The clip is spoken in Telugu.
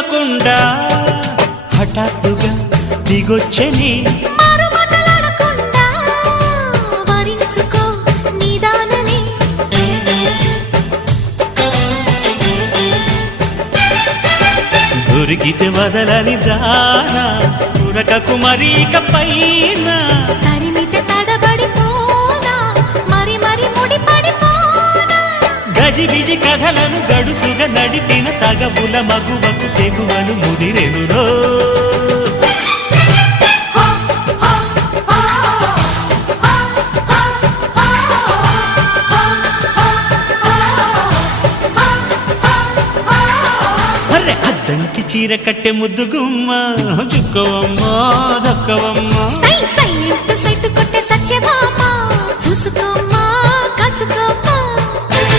చెప్పకుండా హఠాత్తుగా దిగొచ్చని దొరికితే వదలని దానా ఉరకకు మరీక పైన తరిమితే తడబడిపోనా మరి మరి ముడిపడిపోనా గజిబిజి కథలను గడుసుగా నడిపిన తగబుల మగువకు తెగువను ముదిరెనురో అద్దంకి చీర కట్టె ముద్దుగుమ్మ చుక్కవమ్మా దక్కవమ్మా సై సై సైటు కొట్టే సత్యభామ చూసుకో